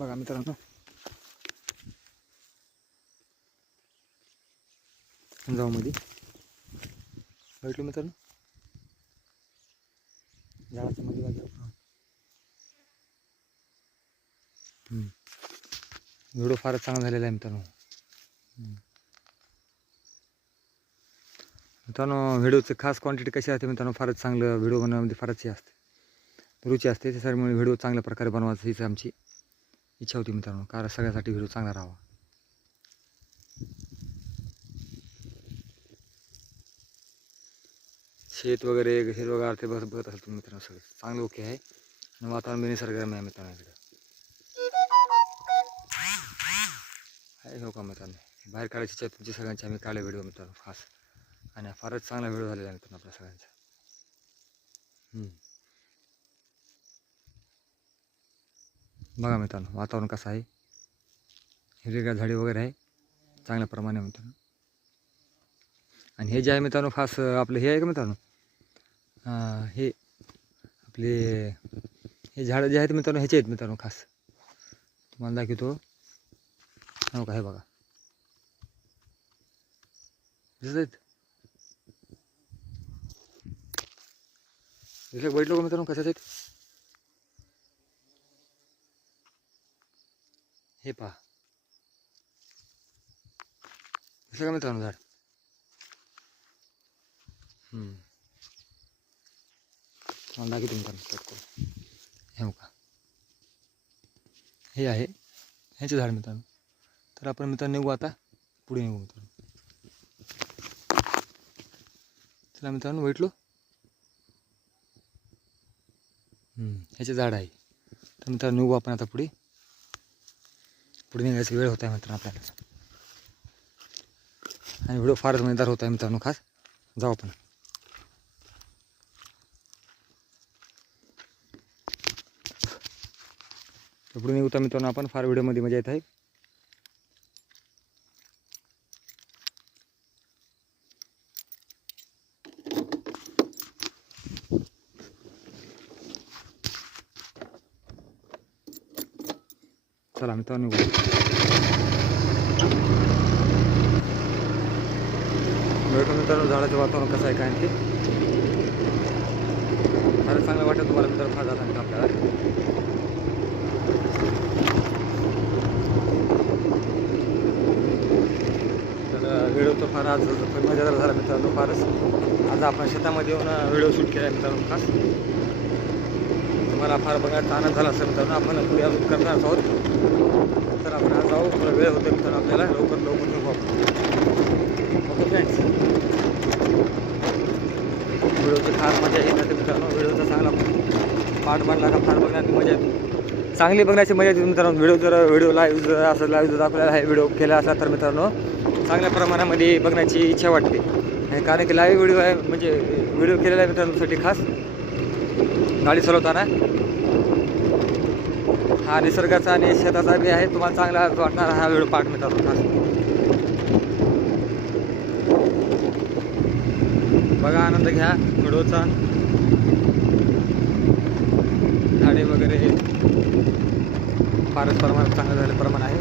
बघा मित्रांनो, जाऊ मध्ये भेटलो मित्रांनो, झाडाच्या मध्ये बघा. व्हिडिओ फारच चांगला झालेला आहे मित्रांनो. मित्रांनो, व्हिडिओची खास क्वांटिटी कशी असते मित्रांनो, फारच चांगलं व्हिडिओ बनवण्यामध्ये फारच हे असते, रुची असते. त्याच्यामुळे व्हिडिओ चांगल्या प्रकारे बनवायची हीच आमची इच्छा होती मित्रांनो, कारण सगळ्यासाठी व्हिडिओ चांगला राहावा. शेत वगैरे हिरवगार ते बघत असेल तुम्ही मित्रांनो, सगळं चांगलं ओके आहे आणि वातावरण निसर्गरम्य आहे मित्रांनो. इकडं आहे हो का मित्रांनो, बाहेर काढायची इच्छा तुमची सगळ्यांची, आम्ही काढले व्हिडिओ मित्रांनो खास, आणि फारच चांगला व्हिडिओ झालेला आहे मित्रांनो आपल्या सगळ्यांचा. बघा मित्रांनो, वातावरण कसं आहे, हिरवीगार झाडे वगैरे आहे चांगल्या प्रमाणे मित्रांनो. आणि हे जे आहे मित्रांनो, खास आपलं हे आहे का मित्रांनो, हे आपले हे झाडं जे आहेत मित्रांनो, ह्याचे आहेत मित्रांनो. खास तुम्हाला दाखवतो हो का, हे बघा दिसत आहेत, दिसलं बैठलो का मित्रांनो, कशाचे आहेत हे पहा, दिसलं का मित्रांनो झाड. मला दाखवतो मित्रांनो, हे हो का, हे आहे ह्याचे झाड मित्रांनो. तर आपण मित्रांनो निघू, आता पुढे निघू मित्रांनो. चला मित्रांनो, भेटलो ह्याचे झाड आहे. तर मित्रांनो निघू आपण आता पुढे निघायचा वेळ होत आहे मित्रांनो आपल्याला, आणि व्हिडिओ फारच मजेदार होत आहे मित्रांनो. खास जाऊ आपण. पुढे निघूता मित्रांनो आपण, फार व्हिडिओमध्ये मजा येत आहे. चला मित्रांनो निघू. मित्रांनो झाडाचं वातावरण कसं आहे काय ते फार चांगलं वाटतं तुम्हाला मित्रांनो. फार जाता आपल्याला तर व्हिडिओ तर फार आज मजेदार झाला मित्रांनो. फारच आज आपण शेतामध्ये येऊन व्हिडिओ शूट केला मित्रांनो. खास तुम्हाला फार बघायचा आनंद झाला असेल मित्रांनो. आपण पुढे अजून करणार आहोत, तर आपण आज जाऊ. थोडा वेळ होतो मित्रांनो आपल्याला, लवकर निघू आपण. ओके फ्रेंड्स, व्हिडिओची खास मजा येते मित्रांनो. व्हिडिओचा चांगला पार्ट बनला का फार बघण्याची मजा येते, चांगली बघण्याची मजा येते मित्रांनो. व्हिडिओ लाईव्ह जर असं लाईव्ह जर आपल्याला हे व्हिडिओ केला असला तर मित्रांनो चांगल्या प्रमाणामध्ये बघण्याची इच्छा वाटते. कारण की लाईव्ह व्हिडिओ आहे म्हणजे व्हिडिओ केलेला आहे मित्रांनोसाठी खास गाडी चालवताना. हा निसर्गाचा आणि शेताचा बी आहे, तुम्हाला चांगला वाटणार हा व्हिडिओ पार्ट मित्रांनो. खास बघा, आनंद घ्या व्हिडिओचा. झाडे वगैरे फारच प्रमाणात चांगलं झालं प्रमाण आहे.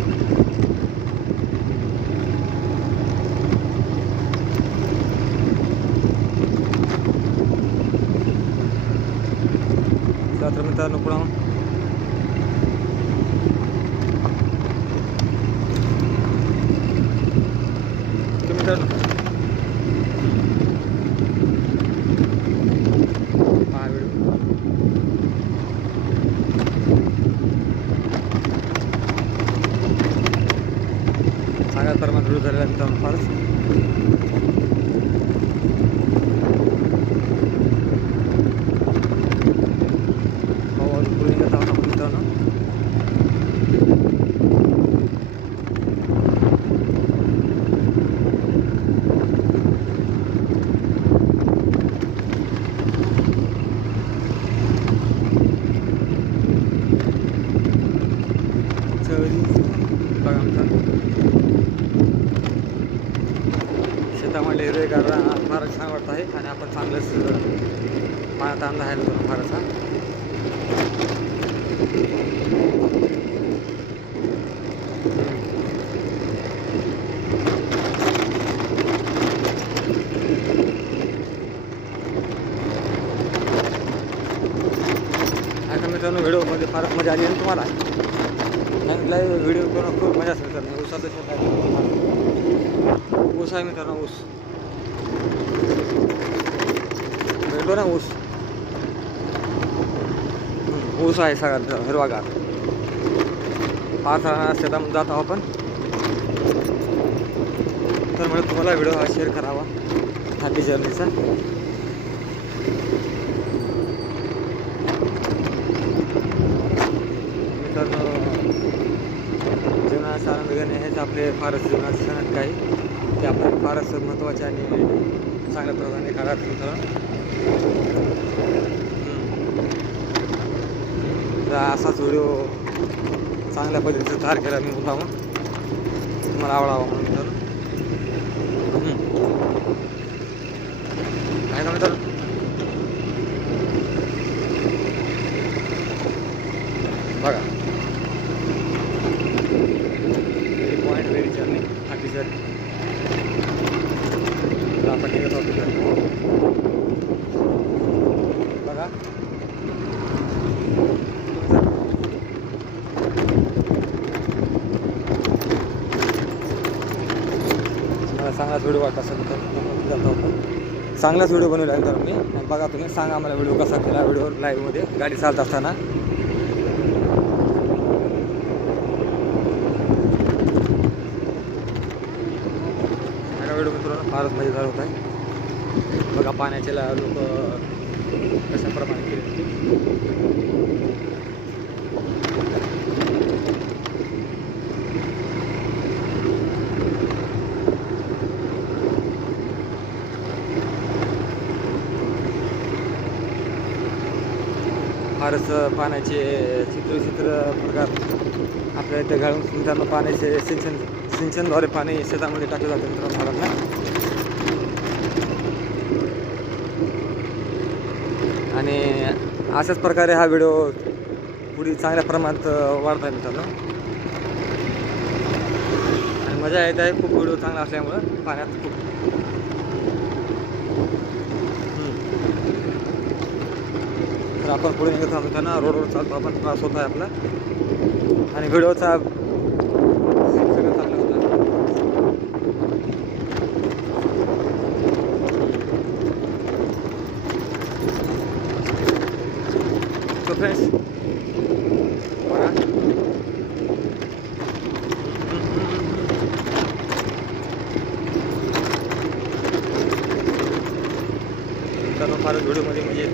तर मित्रांनो पुढं मित्रांनो हा व्हिडिओ चांगल्या प्रमाणात व्हिडिओ झालेला मित्रांनो. फारच पुढे निघत आहोत मित्रांनो. बघा मित्रांनो, शेतामध्ये हिरवेगार फारच छान वाटत आहे, आणि आपण चांगलंच पाण्यात आणला आहे मित्रांनो फारच. आता मित्रांनो व्हिडिओमध्ये फारच मजा आली आहे तुम्हाला. लाईव्ह व्हिडिओ करून खूप मजा असते मित्रांनो. ऊसाचं शेत आहे, ऊस आहे मित्रांनो, ऊस भेटलो ना, ऊस ऊस आहे सगळ्यात हिरवागार. पावसाळा शेतामध्ये जात आहोत आपण. तर मला तुम्हाला व्हिडिओ हा शेअर करावा हॅपी जर्नीचा. मित्रांनो जीवनाचा आनंद घेणे हेच आपले फारच जीवनाचे क्षण काही ते आपल्याला फारच महत्त्वाचे आणि चांगल्या प्रकारे काढायचं मित्रांनो. असाच व्हिडिओ चांगल्या पद्धतीचा तयार केला मी मुद्दाम तुम्हाला आवडावा म्हणून मित्रांनो. काय का मित्रांनो, बघा point very journey happy journey. आपण निघत आहोत बघा. चांगलाच व्हिडिओ वाटत असेल तर जात आहोत. चांगलाच व्हिडिओ बनवला आहे तर मी. बघा तुम्ही सांगा मला व्हिडिओ कसा केला. व्हिडिओ लाईव्हमध्ये गाडी चालत असताना व्हिडिओ मित्रांनो फारच मजेदार होत आहे. बघा पाण्याचे लोक कशाप्रमाणे केले. फारच पाण्याचे चित्र प्रकार आपल्या इथे घालून मित्रांनो पाण्याचे सिंचनद्वारे पाणी शेतामध्ये टाकलं जातं मित्रांनो भागातला. आणि अशाच प्रकारे हा व्हिडिओ पुढे चांगल्या प्रमाणात वाढत आहे मित्रांनो. आणि मजा येत आहे खूप व्हिडिओ चांगला असल्यामुळं पाण्यात खूप. तर आपण पुढे निघत आहोत मित्रांनो. रोडवर चालतो आपण. त्रास होत आहे आपला आणि व्हिडिओचा सगळं चांगलं होतं. सो फ्रेंड्स बघा मित्रांनो फारच व्हिडिओमध्ये म्हणजे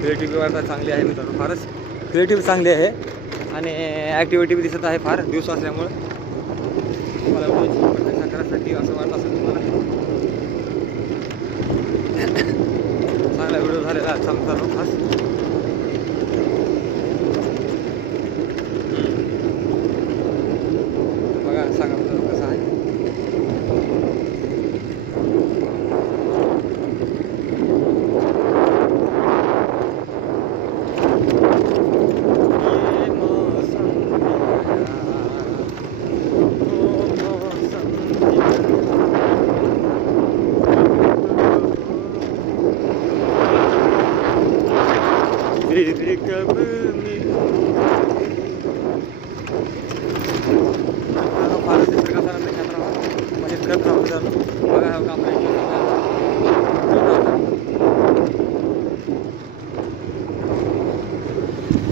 क्रिएटिव्हिटी वाटत चांगली आहे मित्रांनो. फारच क्रिएटिव्ह चांगली आहे आणि ॲक्टिव्हिटी बी दिसत आहे फार दिवस असल्यामुळं. तुम्हाला व्हिडिओची करण्यासाठी असं वाटत असेल तुम्हाला. चांगला व्हिडिओ झालेला आहे मित्रांनो खास. बघा सांगा मित्रांनो कसं आहे.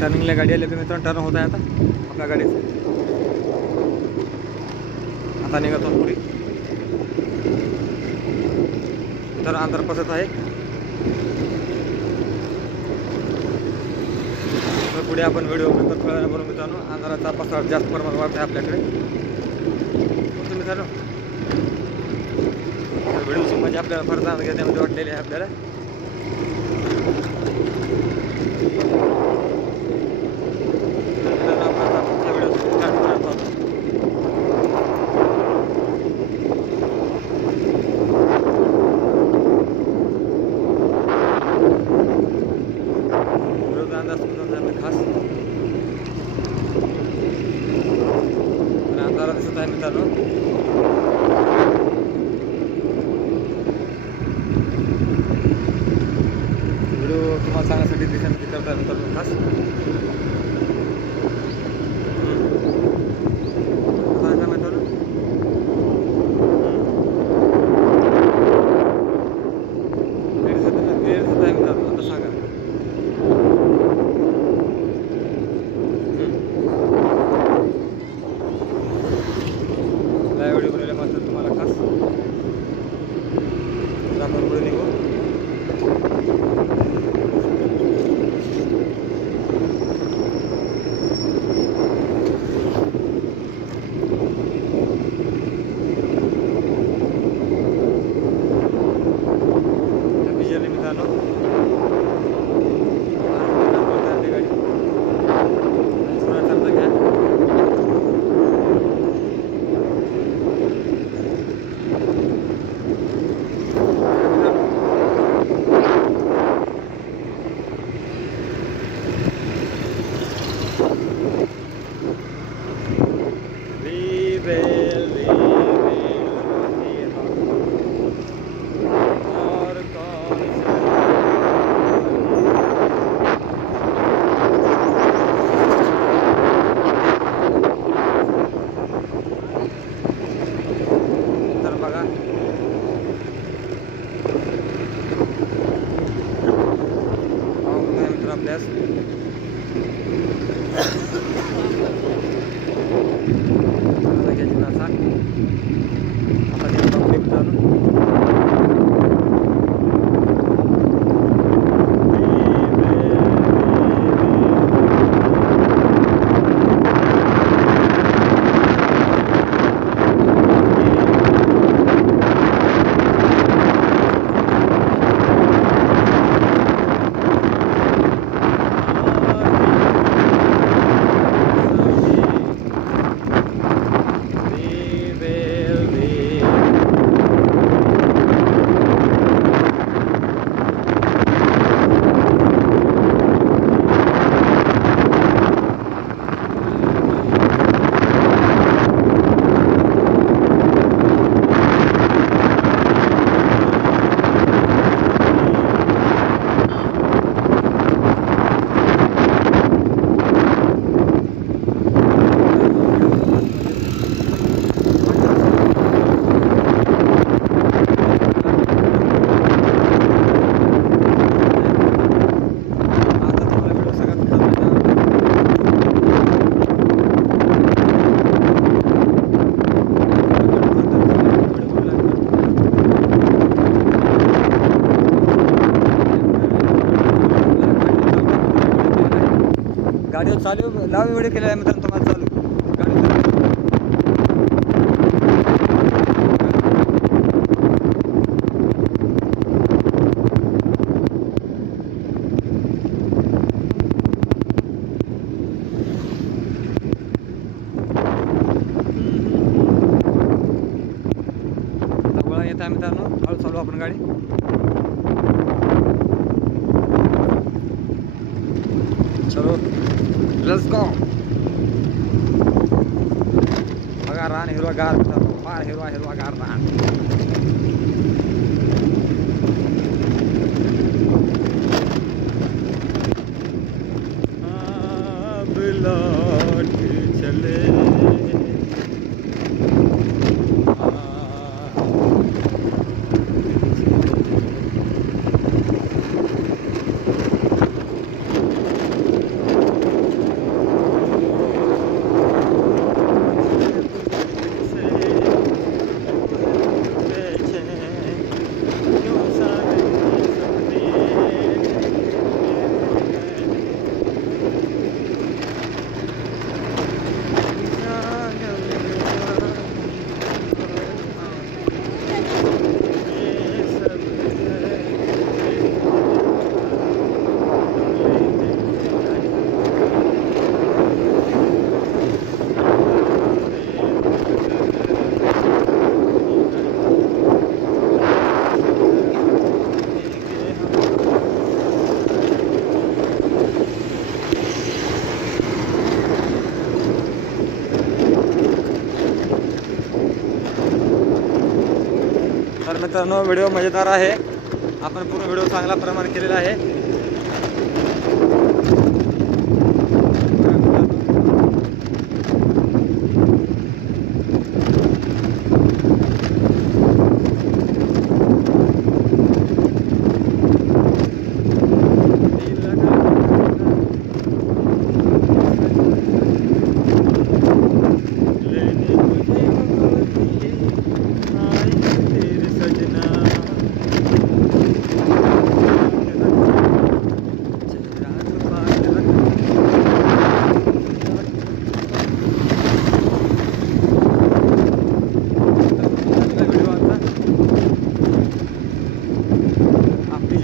टर्निंगला गाडी आली मित्रांनो. टर्न होत आहे आता आपल्या गाडीचं. आता निघतो पुढे. तर अंतर पसत आहे. तर पुढे आपण व्हिडिओ नंतर कळायला बनवू मित्रांनो. अंधाराचा पसार जास्त प्रमाणात वाढत आहे आपल्याकडे मित्रांनो. व्हिडिओची मजा आपल्याला फार चांगलं घेण्यामध्ये वाटलेली आहे आपल्याला. खास दिसत आहे मित्रांनो. व्हिडिओ तुम्हाला सांगण्यासाठी दिसण्यासाठी करत आहे मित्रांनो खास. का मित्रांनो दिसत आहे मित्रांनो. आता सांगा लाईव्ह व्हिडिओ बनवल्या मात्र तुम्हाला खास आपण पुढे निघू. विजयला मित्रांनो गाडी चालतं घ्या. तर बघा मित्र आपल्यास गाडीवर चालू लाव व्हिडिओ केलेला आहे मित्रांनो तुम्हाला चालू गाडी वळण येत आहे मित्रांनो. हळू चालू आपण गाडी. चलो लेट्स गो. बघा रान हिरवागार मित्रांनो. फार हिरवागार रान. अब लौट चले मित्रांनो व्हिडिओ मजेदार आहे. आपण पूर्ण व्हिडिओ चांगल्या प्रमाणे केलेला आहे.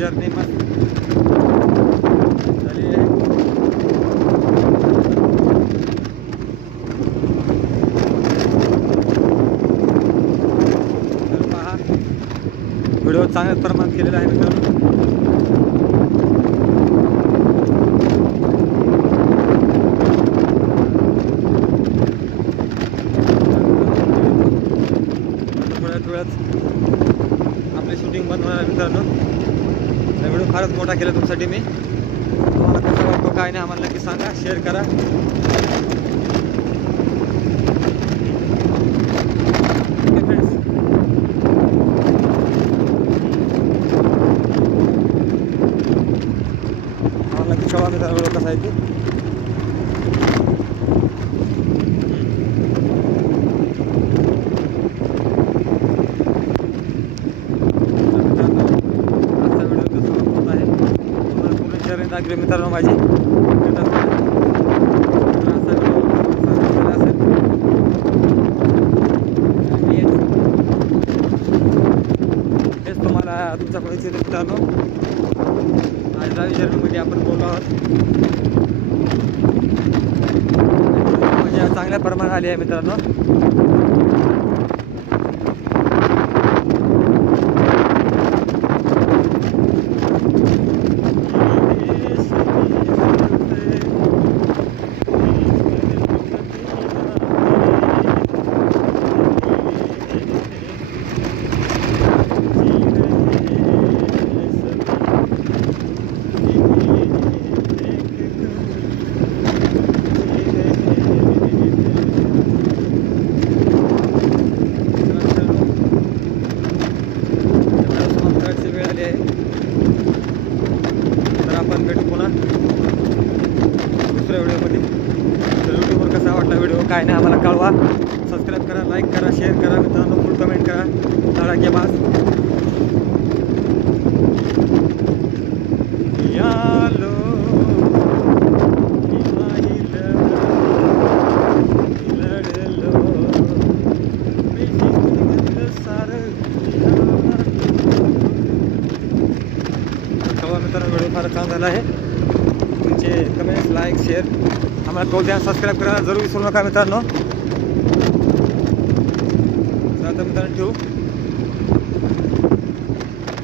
जर्नी मस्त झाली आहे. तर पहा व्हिडिओ चांगल्याच प्रमाणात केलेला आहे मित्रांनो. थोड्याच वेळात आपली शूटिंग बंद होणार आहे मित्रांनो. व्हिडिओ फारच मोठा केला तुमच्यासाठी मी. तुम्हाला कसा वाटतो काय नाही आम्हाला नक्की सांगा, शेअर करा. ओके फ्रेंड्स, आम्हाला नक्की कळवा मित्रांनो व्हिडिओ कसा आहे ते. दाखले मित्रांनो माझी हेच तुम्हाला तुमच्या परिचय मित्रांनो. आज ड्रायव्हिंग जर्नीमध्ये आपण बोललो आहोत. म्हणजे चांगल्या प्रमाणात आली आहे मित्रांनो. तर आपण भेटू पुन्हा दुसऱ्या व्हिडिओमध्ये. तर यूट्यूबवर कसा वाटला व्हिडिओ काय नाही आम्हाला कळवा. सबस्क्राईब करा, लाईक करा, शेअर करा मित्रांनो. फुल कमेंट करा. धडाकेबाज यालो मित्रांनो. व्हिडिओ फार चांगला झाला आहे. तुमचे कमेंट्स, लाईक, शेअर आम्हाला कळू द्या. सबस्क्राईब करायला जरूर विसरू नका मित्रांनो. आता मित्रांनो ठेवू.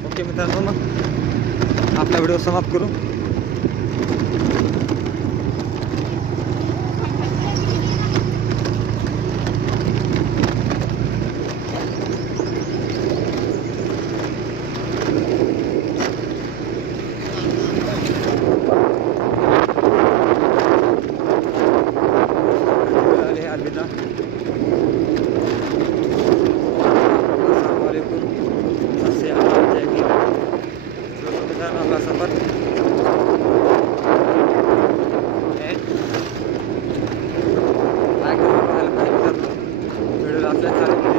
ओके मित्रांनो, मग आपला व्हिडिओ समाप्त करू. अलविदा. अस्सलामुअलैकुम. सबसे जय हिंद. आपला सफर व्हिडिओला आपल्या चालू